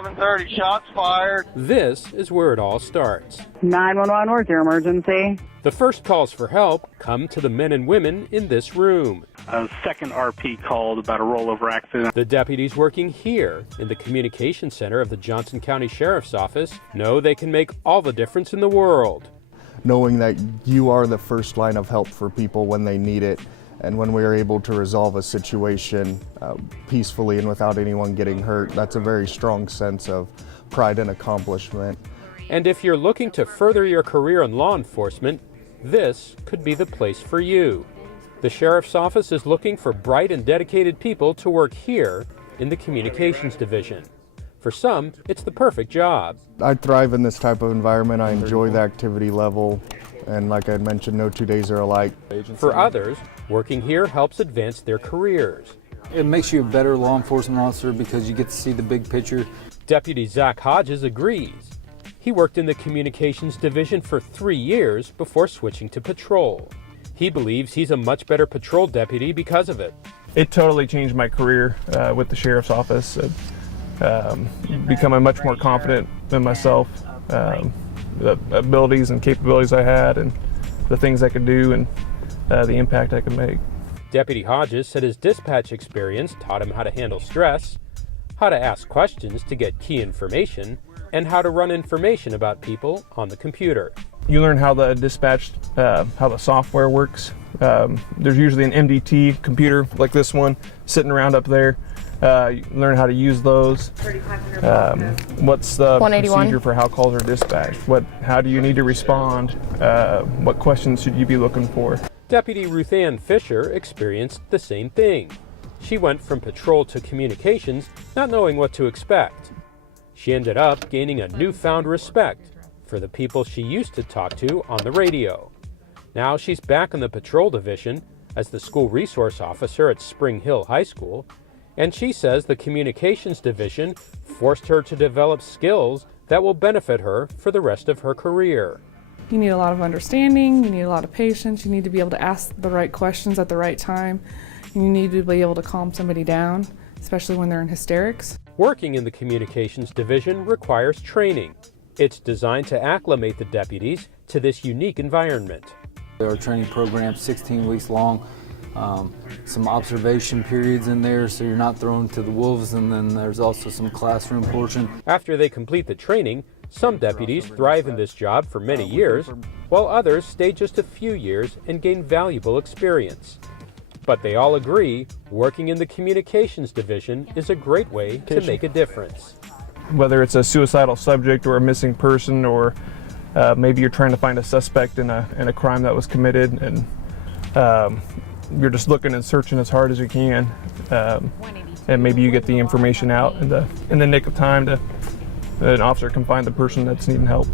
11:30, shots fired. This is where it all starts. 911, where's your emergency? The first calls for help come to the men and women in this room. A second RP called about a rollover accident. The deputies working here in the communication center of the Johnson County Sheriff's Office know they can make all the difference in the world. Knowing that you are the first line of help for people when they need it, and when we are able to resolve a situation peacefully and without anyone getting hurt, that's a very strong sense of pride and accomplishment. And if you're looking to further your career in law enforcement, this could be the place for you. The Sheriff's Office is looking for bright and dedicated people to work here in the Communications Division. For some, it's the perfect job. I thrive in this type of environment. I enjoy the activity level, and like I mentioned, no 2 days are alike. For others, working here helps advance their careers. It makes you a better law enforcement officer because you get to see the big picture. Deputy Zach Hodges agrees. He worked in the Communications Division for 3 years before switching to patrol. He believes he's a much better patrol deputy because of it. It totally changed my career with the Sheriff's Office. Becoming much more confident in myself, the abilities and capabilities I had, and the things I could do, and the impact I could make. Deputy Hodges said his dispatch experience taught him how to handle stress, how to ask questions to get key information, and how to run information about people on the computer. You learn how the dispatch, how the software works. There's usually an MDT computer like this one sitting around up there. You learn how to use those. What's the procedure for how calls are dispatched? How do you need to respond? What questions should you be looking for? Deputy Ruth Ann Fisher experienced the same thing. She went from patrol to communications, not knowing what to expect. She ended up gaining a newfound respect for the people she used to talk to on the radio. Now she's back in the patrol division as the school resource officer at Spring Hill High School, and she says the communications division forced her to develop skills that will benefit her for the rest of her career. You need a lot of understanding, you need a lot of patience, you need to be able to ask the right questions at the right time, and you need to be able to calm somebody down, especially when they're in hysterics. Working in the communications division requires training. It's designed to acclimate the deputies to this unique environment. There are training programs 16 weeks long, some observation periods in there so you're not thrown to the wolves, and then there's also some classroom portion. After they complete the training, some deputies thrive in this job for many years, while others stay just a few years and gain valuable experience. But they all agree working in the communications division is a great way to make a difference. Whether it's a suicidal subject or a missing person, or maybe you're trying to find a suspect in a crime that was committed, and you're just looking and searching as hard as you can, and maybe you get the information out in the nick of time to an officer can find the person that's needing help.